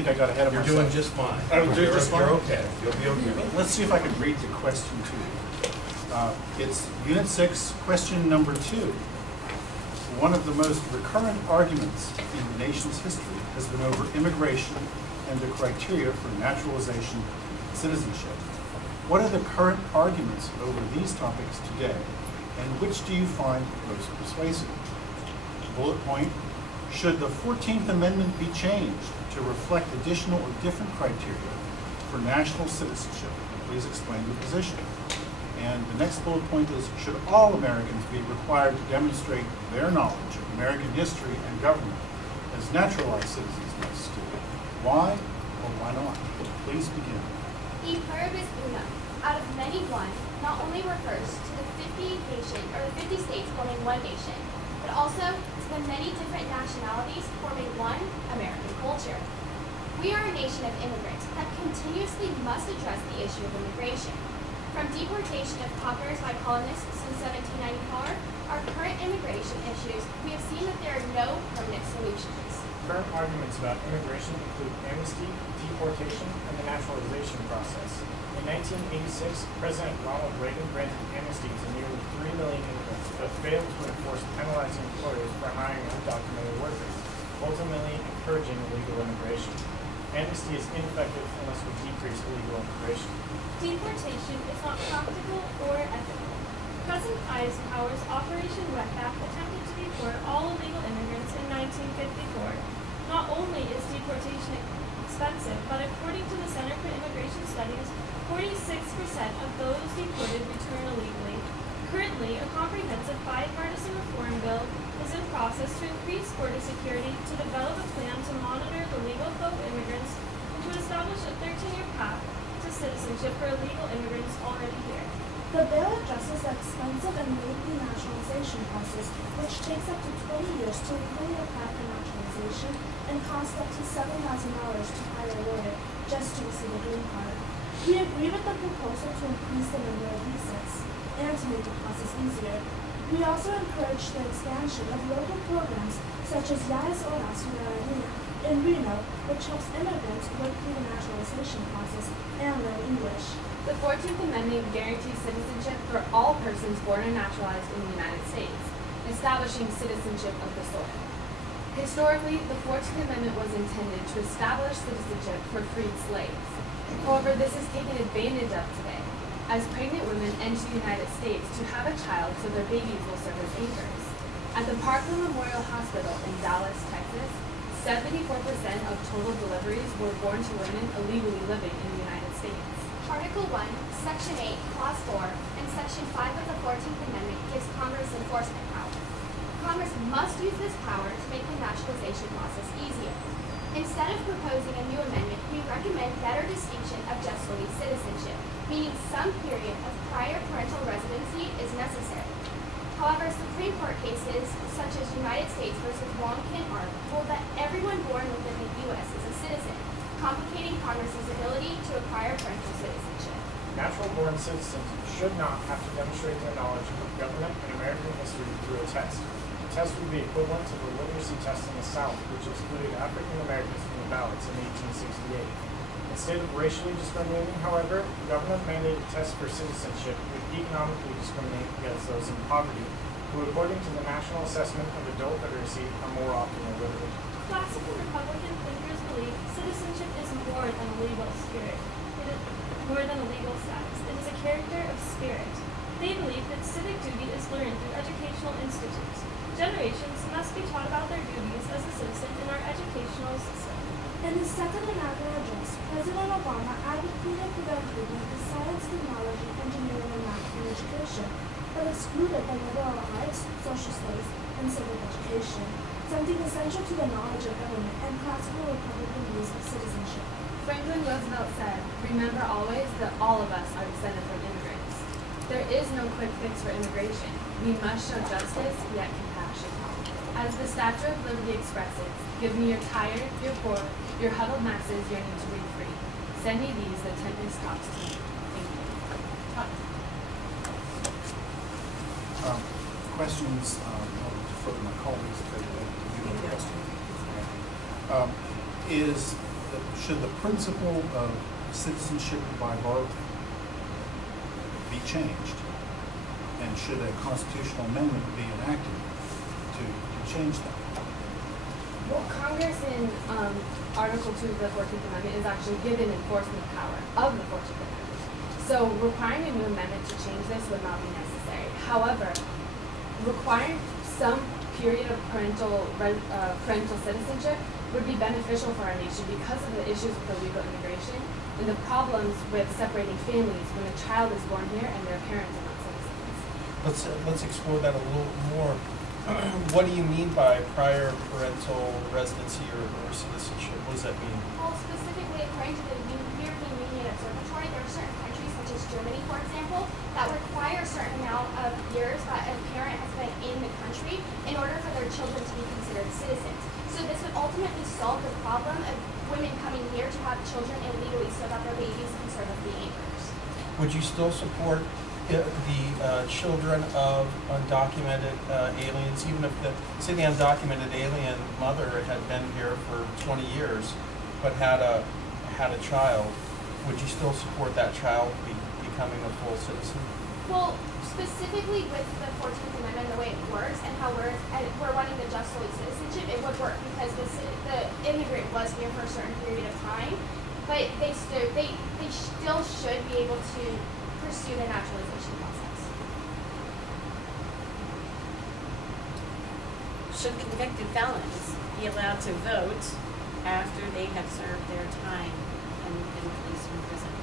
I think I got ahead of myself. You're doing just fine. I'm doing just fine? You're okay. You'll be okay. Let's see if I can read the question to you. It's Unit 6, question number 2. One of the most recurrent arguments in the nation's history has been over immigration and the criteria for naturalization citizenship. What are the current arguments over these topics today, and which do you find most persuasive? Bullet point, should the 14th Amendment be changed to reflect additional or different criteria for national citizenship? Please explain your position. And the next bullet point is, should all Americans be required to demonstrate their knowledge of American history and government as naturalized citizens must do? Why or why not? Please begin. E pluribus unum, out of many one, not only refers to the 50 states forming one nation, but also to the many different nationalities forming one American culture. We are a nation of immigrants that continuously must address the issue of immigration. From deportation of conquerors by colonists since 1794, our current immigration issues, we have seen that there are no permanent solutions. Current arguments about immigration include amnesty, deportation, and the naturalization process. In 1986, President Ronald Reagan granted amnesty to nearly 3 million immigrants, but failed to enforce penalizing employers for hiring undocumented workers, ultimately encouraging illegal immigration. Amnesty is ineffective unless we decrease illegal immigration. Deportation is not practical or ethical. President Eisenhower's Operation Wetback attempted to deport all illegal immigrants in 1954. Not only is deportation expensive, but according to the Center for Immigration Studies, 46% of those deported return illegally. Currently, a comprehensive bipartisan reform bill is in process to increase border security, to develop a plan to monitor the legal flow of immigrants, and to establish a 13-year path to citizenship for illegal immigrants already here. The bill addresses the expensive and lengthy naturalization process, which takes up to 20 years to legally apply for naturalization and costs up to $7,000 to hire a lawyer just to receive a green card. We agree with the proposal to increase the number of visas and to make the process easier. We also encourage the expansion of local programs such as Yas Ora Ciudadanía in Reno, which helps immigrants work through the naturalization process and learn English. The 14th Amendment guarantees citizenship for all persons born and naturalized in the United States, establishing citizenship of the soil. Historically, the 14th Amendment was intended to establish citizenship for freed slaves. However, this is taken advantage of today, as pregnant women enter the United States to have a child so their babies will serve as anchors. At the Parkland Memorial Hospital in Dallas, Texas, 74% of total deliveries were born to women illegally living in the United States. Article 1, Section 8, Clause 4, and Section 5 of the 14th Amendment gives Congress enforcement power. Congress must use this power to make the naturalization process easier. Instead of proposing a new amendment, we recommend better distinction of just solely citizenship, meaning some period of prior parental residency is necessary. However, Supreme Court cases, such as United States versus Wong Kim Ark, hold that everyone born within the U.S. is a citizen, complicating Congress's ability to acquire parental citizenship. Natural-born citizens should not have to demonstrate their knowledge of government and American history through a test. The test would be equivalent to the literacy test in the South, which excluded African Americans from the ballots in 1868. Instead of racially discriminating, however, government-mandated tests for citizenship would economically discriminate against those in poverty, who, according to the National Assessment of Adult Literacy, are more often illiterate. Classical Republican thinkers believe citizenship is more than a legal spirit. It is more than a legal status. It is a character of spirit. They believe that civic duty is learned through educational institutes. Generations must be taught about their duties as a citizen in our educational system. In his second inaugural address, President Obama advocated for the improvement of science, technology, engineering, and math in education, but excluded the liberal arts, social studies, and civic education, something essential to the knowledge of government and classical Republican views of citizenship. Franklin Roosevelt said, "Remember always that all of us are descended from immigrants." There is no quick fix for immigration. We must show justice, yet compassion. As the Statue of Liberty expresses, "Give me your tired, your poor, your huddled masses yearning to be free. Send me these, the tempest tops to me." Thank you. Questions? I'll defer to my colleagues if they would like to give a question. should the principle of citizenship by birth be changed? And should a constitutional amendment be enacted to change that? Well, Congress in Article 2 of the 14th Amendment is actually given enforcement power of the 14th Amendment. So requiring a new amendment to change this would not be necessary. However, requiring some period of parental citizenship would be beneficial for our nation because of the issues with illegal immigration and the problems with separating families when a child is born here and their parents are not citizens. Let's explore that a little more. What do you mean by prior parental residency or citizenship? What does that mean? Well, specifically according to the European Union Observatory, there are certain countries such as Germany, for example, that require a certain amount of years that a parent has been in the country in order for their children to be considered citizens. So this would ultimately solve the problem of women coming here to have children illegally so that their babies can serve as the anchors. Would you still support the children of undocumented aliens, even if say the undocumented alien mother had been here for 20 years, but had a child? Would you still support that child becoming a full citizen? Well, specifically with the 14th Amendment, the way it works and how we're wanting the just solely citizenship, it would work because the immigrant was here for a certain period of time, but they still should be able to pursue the naturalization process. Should convicted felons be allowed to vote after they have served their time and been released from prison?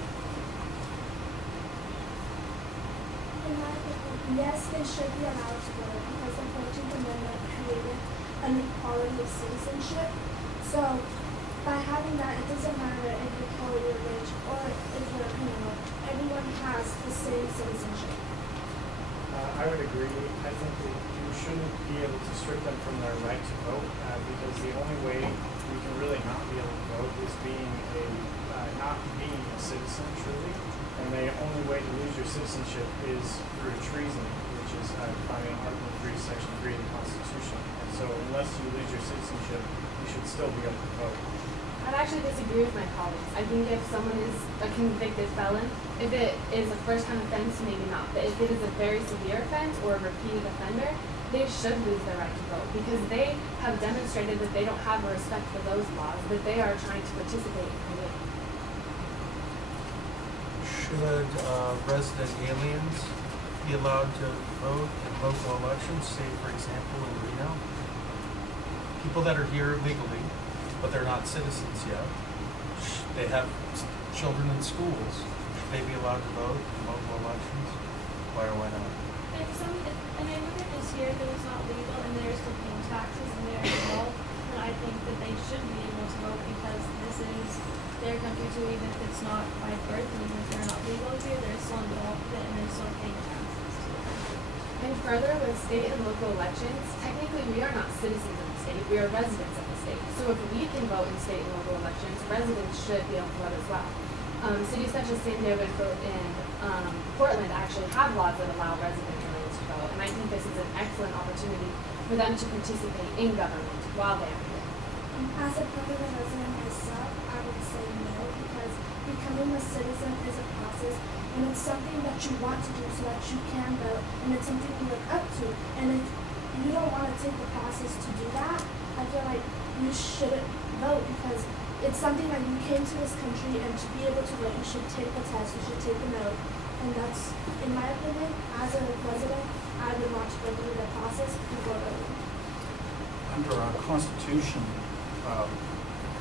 In my opinion, yes, they should be allowed to vote because the 14th Amendment created an equality of citizenship. So by having that, it doesn't matter if you're poor, you're rich, or if you're a criminal. Everyone has the same citizenship. I would agree. I think that you shouldn't be able to strip them from their right to vote because the only way you can really not be able to vote is not being a citizen truly. And the only way to lose your citizenship is through treason, which is defined in Article 3, Section 3 of the Constitution. And so unless you lose your citizenship, you should still be able to vote. I'd actually disagree with my colleagues. I think if someone is a convicted felon, if it is a first-time offense, maybe not. But if it is a very severe offense or a repeated offender, they should lose their right to vote because they have demonstrated that they don't have a respect for those laws, that they are trying to participate in creating. Should resident aliens be allowed to vote in local elections, say for example in Reno? People that are here legally, but they're not citizens yet. They have children in schools. Should they be allowed to vote in local elections? Why or why not? If an immigrant is here that is not legal and they're still paying taxes and they're involved, then I think that they should be able to vote because this is their country too, even if it's not by birth and even if they're not legal here, they're still involved with it and they're still paying taxes to the country. And further, with state and local elections, technically we are not citizens of the state, we are residents of the state. So if we can vote in state and local elections, residents should be able to vote as well. Cities such as San Diego and Portland actually have laws that allow resident aliens to vote, and I think this is an excellent opportunity for them to participate in government while they are here. As a permanent resident myself, I would say no because becoming a citizen is a process and it's something that you want to do so that you can vote and it's something you look up to. And if you don't want to take the process to do that, I feel like you shouldn't vote because it's something that you came to this country and to be able to vote, you should take the test, you should take the note. And that's, in my opinion, as a resident, I would want to go through that process before voting. Under our Constitution,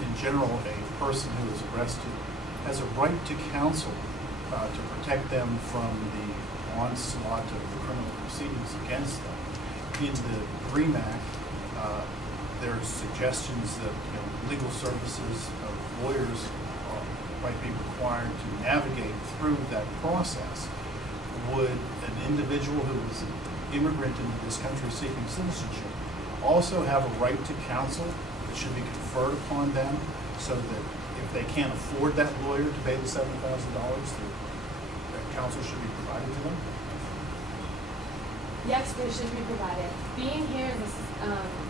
in general, a person who is arrested has a right to counsel to protect them from the onslaught of the criminal proceedings against them. In the DREAM Act, there's suggestions that legal services of lawyers might be required to navigate through that process. Would an individual who is an immigrant into this country seeking citizenship also have a right to counsel that should be conferred upon them so that if they can't afford that lawyer to pay the $7,000, that counsel should be provided to them? the explanation should be provided. Being here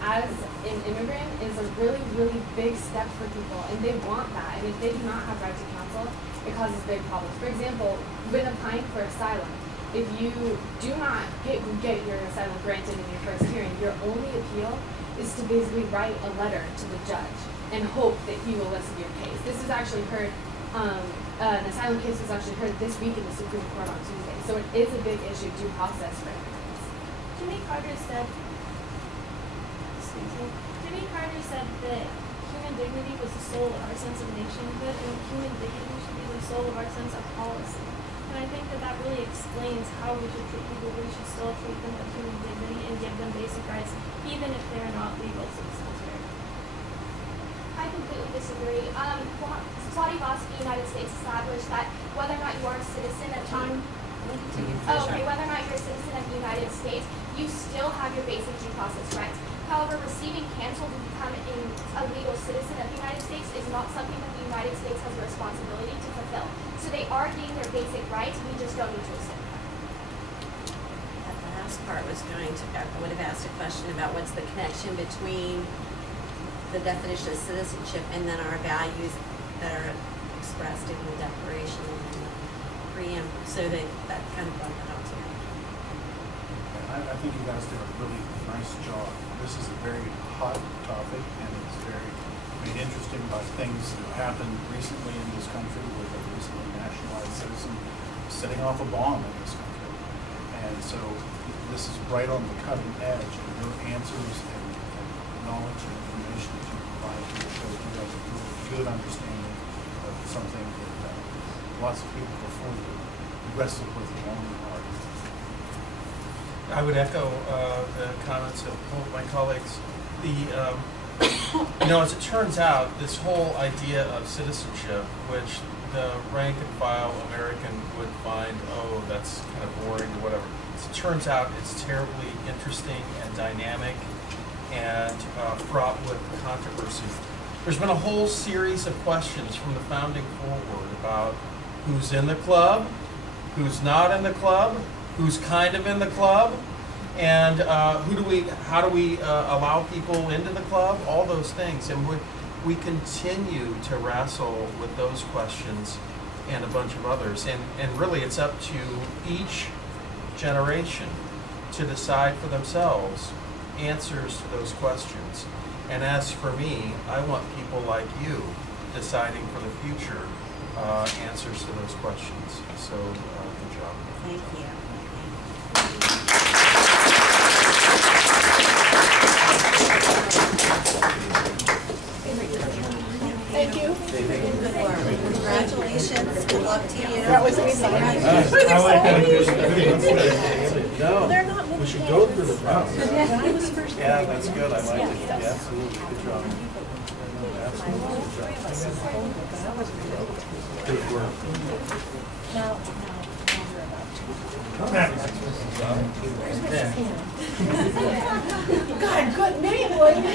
as an immigrant is a really, really big step for people, and they want that. And if they do not have right to counsel, it causes big problems. For example, when applying for asylum, if you do not get your asylum granted in your first hearing, your only appeal is to basically write a letter to the judge and hope that he will listen to your case. This is actually heard, an asylum case was actually heard this week in the Supreme Court on Tuesday. So it is a big issue, due process for immigrants. Jimmy Carter said that human dignity was the soul of our sense of nationhood, and human dignity should be the soul of our sense of policy. And I think that really explains how we should treat people. We should still treat them with human dignity and give them basic rights, even if they are not legal citizens here. I completely disagree. Vladivostok, United States established that whether or not you are a citizen of whether or not you're a citizen of the United States, you still have your basic due process rights. However, receiving counsel to become a legal citizen of the United States is not something that the United States has a responsibility to fulfill. So they are getting their basic rights, we just don't need to accept them. That last part was I would have asked a question about what's the connection between the definition of citizenship and then our values that are expressed in the Declaration and the preamble. So that kind of brought that out to me. I think you guys did a really nice job. This is a very hot topic, and it's very made interesting by things that happened recently in this country with a recently nationalized citizen setting off a bomb in this country. And so this is right on the cutting edge, and your answers and knowledge and information that you provide to the show, you guys have a really good understanding of something that lots of people before you wrestled with long and hard. I would echo the comments of both my colleagues. As it turns out, this whole idea of citizenship, which the rank and file American would find, oh, that's kind of boring or whatever. As it turns out, it's terribly interesting and dynamic and fraught with controversy. There's been a whole series of questions from the founding forward about who's in the club, who's not in the club, who's kind of in the club, and how do we allow people into the club, all those things. And we continue to wrestle with those questions and a bunch of others. And really it's up to each generation to decide for themselves answers to those questions. And as for me, I want people like you deciding for the future answers to those questions. So good job. Thank you. Thank you. Good work. Congratulations. Good luck to you. That was exciting. No, They're not moving. we should go through the process. I was first. Yeah, that's good. I like it. Yeah, absolutely. Good job. Absolutely. Good work. Now God, good name, Lloyd. You too.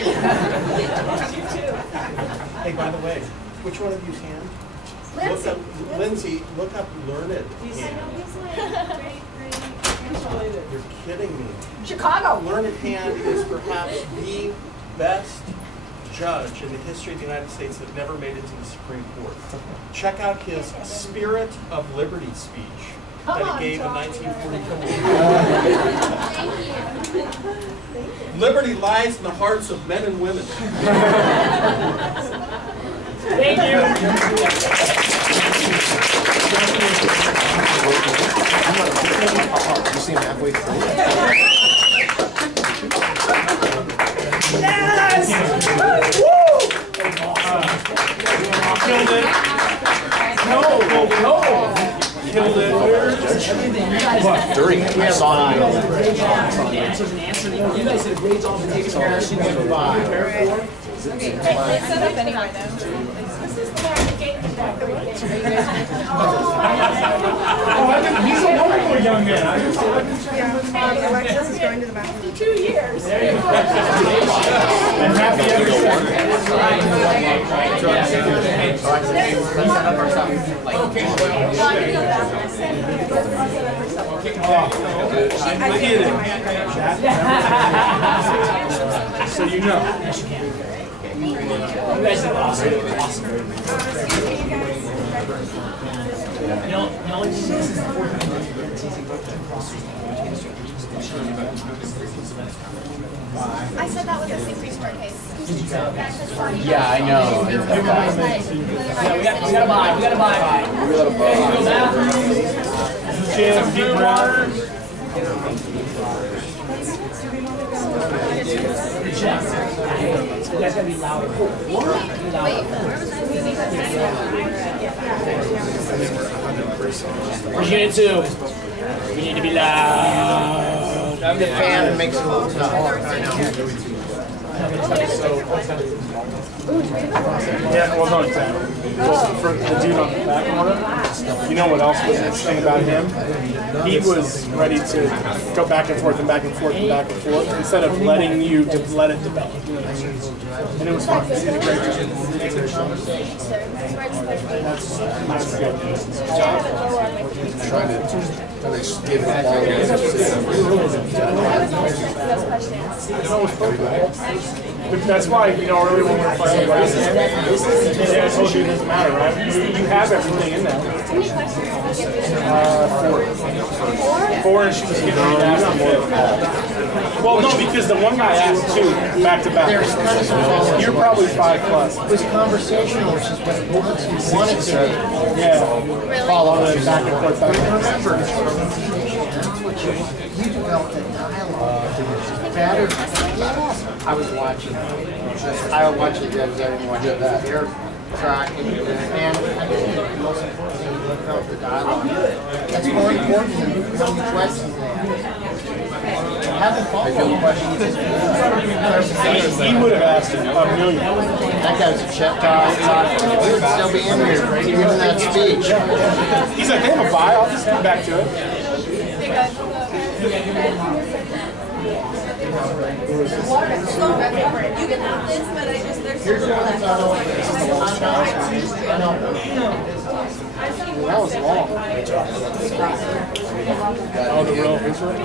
Hey, by the way, which one of you's hand? Lindsay. Look up, Lindsay, look up Learned. I know he's my great You're kidding me. Chicago. Learned Hand is perhaps the best judge in the history of the United States that never made it to the Supreme Court. Check out his Spirit of Liberty speech that he gave in 1944. Liberty lies in the hearts of men and women. Thank you. You see him halfway through? Yes! Woo! Killed it. No. Killed it. What? During it. I saw it. You guys did a great job of taking care of it. Set up anyway, though. This is the one that gave me back the weekend. He's a wonderful young man. Alexis is going to the bathroom. 2 years. And happy every so you know. You guys are awesome. You know, this is the fourth time it's easy to cross. I said that was a Supreme Court case. Yeah, I know. Yeah, we gotta buy. We gotta buy. Jim, deep water. You guys gotta be louder. Where's Unit 2? We need to be loud. The fan makes it a little tough. Yeah, well, no, exactly. Well, for the dude on the back corner, you know what else was interesting about him? He was ready to go back and forth and back and forth and back and forth instead of letting you to let it develop. And it was fun. He did a great job. That's good. Trying to give it But that's why, you know, earlier when we were playing, I told you it doesn't matter, right? You have everything in there. 4, and she was getting ready to ask more. Well, no, because the one guy asked 2 back to back. You're probably 5+. It was conversational, which is what it wanted to be. Yeah. Follow it back and forth. Remember, you developed a dialogue. Better. I was watching the other day and watched that air track, and I think the most important thing is to develop the dialogue. That's more important than how many questions they have. Have the follow-up questions. He would have asked a million. That guy's a Chet Todd. He would still be in here giving that speech. He's like, hey, I'm a buy. I'll just head back to it. You can have this, but I just, there's Here's one that's not over. This is the last I know. That was long. Oh, the real Israel?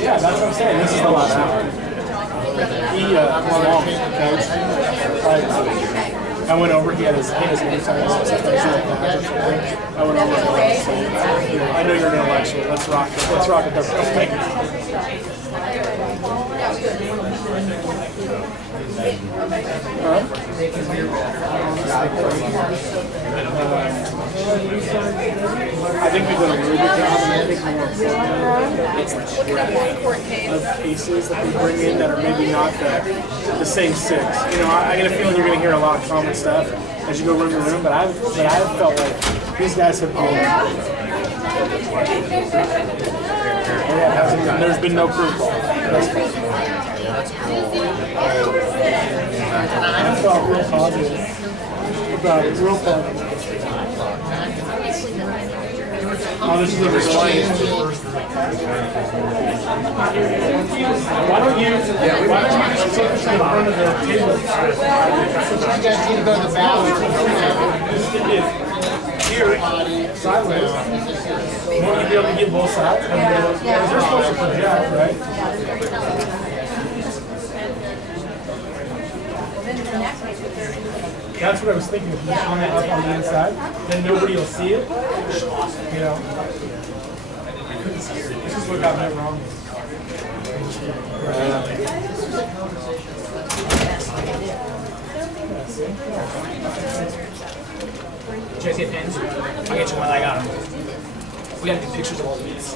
Yeah, that's what I'm saying. This is the last hour. He was long, okay? I went over, he had his notes on I went over. I know you're an intellectual. Let's rock it. Let's rock it. I think we've done a really good job, and I think more of cases that we bring in that are maybe not the same 6. You know, I get a feeling you're going to hear a lot of common stuff as you go room to room, but I've felt like these guys have been. There's been no proof ball. And I felt real positive about it, real positive. Oh, this is a response. Why don't you just take this in front of the table? You guys need to go to the bathroom. Here, sideways. You want to be able to get both sides? Because they're supposed to project, right? That's what I was thinking. If you hung it up on the inside, then nobody will see it. You know. This is what got me wrong. Did you guys get pins? I'll get you one. I got them. We gotta get pictures of all the meats.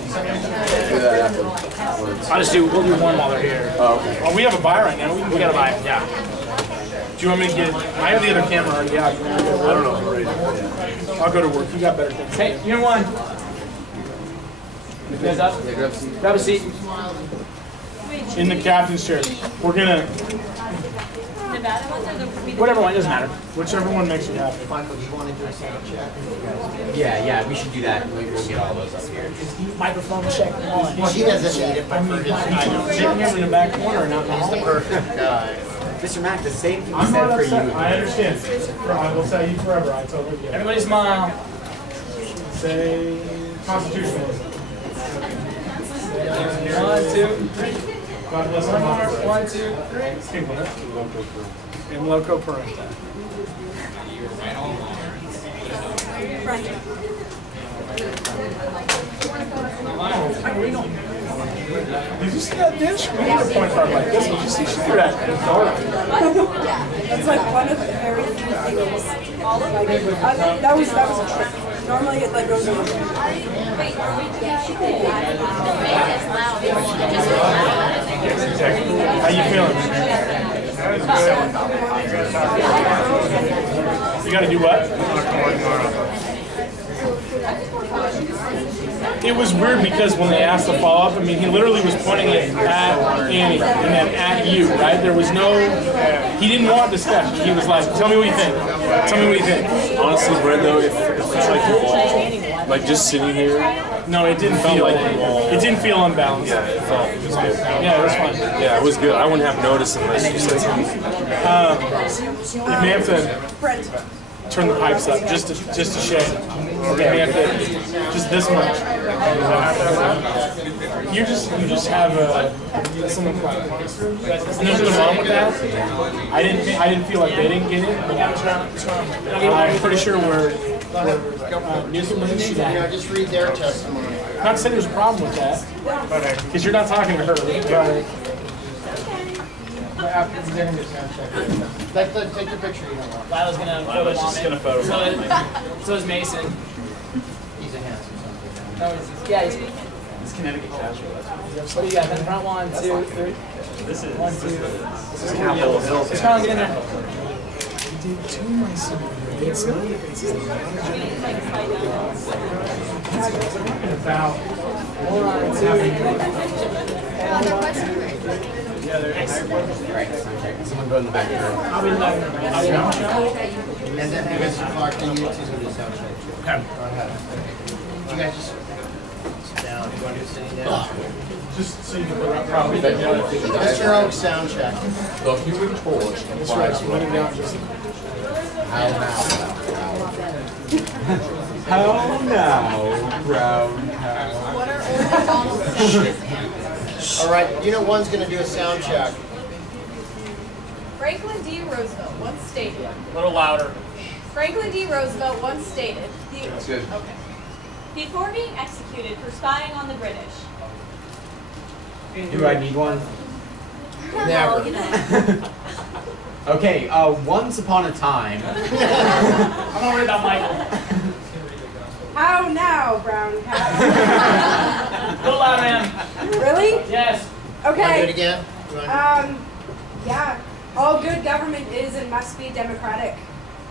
I'll just do. We'll do one while they're here. Oh, okay. Well, we have a buy right now. We gotta buy. Yeah. Do you want me to get? I have the other camera already out. I don't know if I'm ready. I'll go to work. You got better things. Hey, you're one. You guys up? Grab a seat. In the captain's chair. We're gonna. bad ones or the Whatever one, doesn't matter. Whichever one makes you happy. Michael, do you want to do a sound check? Yeah, we should do that. We'll get all those up here. Microphone check one. Well, he doesn't need it, but for his Sitting here in the back corner, not he's the perfect guy. Mr. Mack, the same thing I'm said not for you. upset. I understand. I will tell you forever. I totally get it. Everybody smile. Say constitutionalism. 1, 2, 3. God bless One more. America. 1, 2, 3. In loco parentis. Did you see that dish? We need a point card like this. Did you see she threw that? It's like one of the very few things. That was a trick. Normally it like goes over. How you feeling? You gotta do what? It was weird because when they asked the follow-up, I mean, he literally was pointing it at Annie and then at you, right? There was no, he didn't want discussion. He was like, tell me what you think. Tell me what you think. Honestly, Brendo, if it's like the wall, like just sitting here, No, it didn't feel like it didn't feel unbalanced. yeah, it felt, it was good. Yeah, it was fun. Yeah, it was good. I wouldn't have noticed unless you said something. You may have to turn the pipes up just to shade. You may have to just this much. You just have someone and there's nothing wrong with that. I didn't feel like they didn't get it. I'm pretty sure we're Newfoundland should have. Just read their testimony. Not to say there's a problem with that, because you're not talking to her. But After the sound check. Take the picture you don't want. Lila's gonna photo bomb it. So is Mason. He's a handsome son. No, yeah, he's It's Connecticut Casual. what do you got? In front, 1, 2, 3. This is 1, 2. This is Capitol Hill. Just kind of get in there. about 1, 2. Right, sound check. Someone go in the back room. I'll be back. And then Mr. Clark, then you two do the sound check. Okay. Go ahead. You guys just sit down. You want to do sitting down? just so you can probably Mr. Oak, sound check. The human torch. That's right, so let it down just How now, brown cow? All right, Unit 1's going to do a sound check. Franklin D. Roosevelt once stated. A little louder. Franklin D. Roosevelt once stated. That's good. Okay. Before being executed for spying on the British. Do I need one? Never. Okay, once upon a time. I'm not worried about Michael. How now, brown cow? Go loud, man. Really? Yes. Want to do it Okay. again? Yeah. All good government is and must be democratic.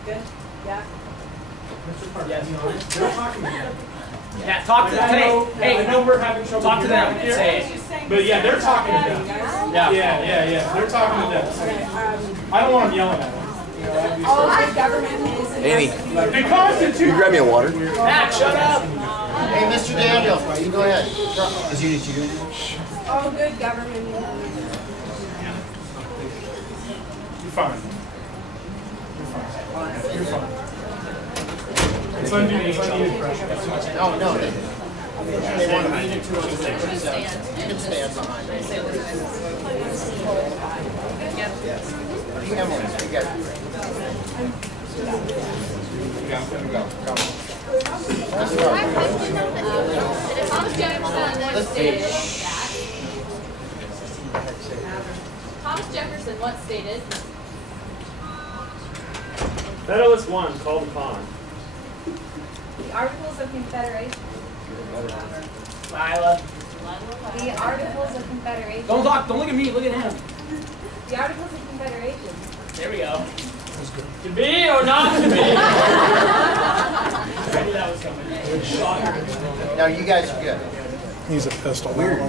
Good. Yeah. Yes. they're talking again. Yeah, talk to them. I Hey, know we're having trouble talk to them. here. Say it. But yeah, they're talking to them. Yeah. Yeah. They're talking to them. I don't want them yelling at them. All good government is and Amy. must be The Constitution. grab me a water? Matt, shut up. Hey, Mr. Daniel, you go ahead. Is Unit 2 doing it? all good government. You're fine. You're fine. It's undue pressure. No. They want to meet it to us. You can stand behind it. Emily, you got it. Let's go. Thomas Jefferson once stated. Federalist 1 called upon. The Articles of Confederation. Lila. The Articles of Confederation. Don't talk. Don't look at me. Look at him. The Articles of Confederation. There we go. To be or not to be? I knew that was coming. Now you guys are good. He's a pistol. Weird.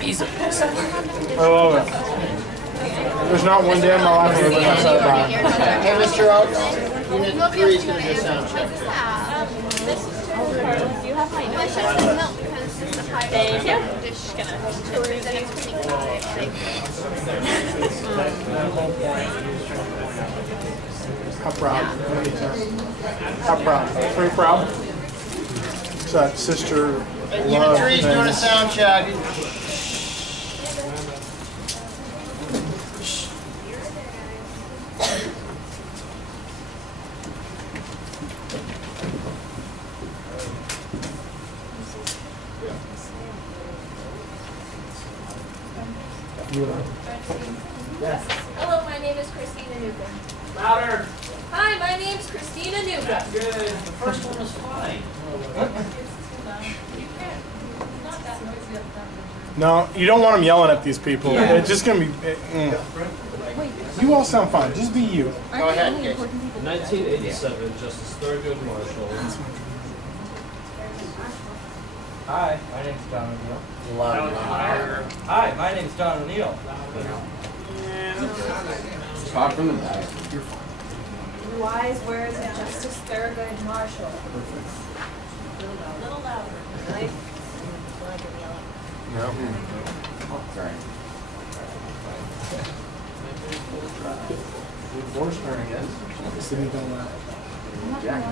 He's a pistol. I love it. There's not one day in my life where I'm upset about it. Hey, Mr. Oaks, Unit 3 is going to do a sound check. Do you have my notes? Thank you. Just gonna How proud? How proud? Pretty proud? So that sister Unit 3 is doing a sound check. Yes. Hello, my name is Christina Newcomb. Louder. Hi, my name's Christina Newcomb. Good. The first one was fine. No, you don't want them yelling at these people. It's just going to be... You all sound fine. Just be you. Go ahead, Casey. 1987, Justice Thurgood Marshall. Hi, my name's John O'Neill. Hi, my name's John O'Neill. Talk from the back. You're fine. Wise words of Justice Thurgood Marshall. A little louder. Right? No. Sorry. Board's turn again. Sydney, don't laugh. Jack.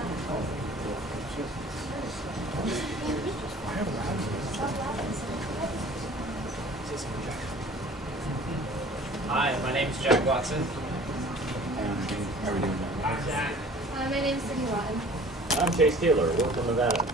Hi, my name's Jack Watson. How are we doing? My name's Sydney Rotten. I'm Chase Taylor, Wilton, Nevada.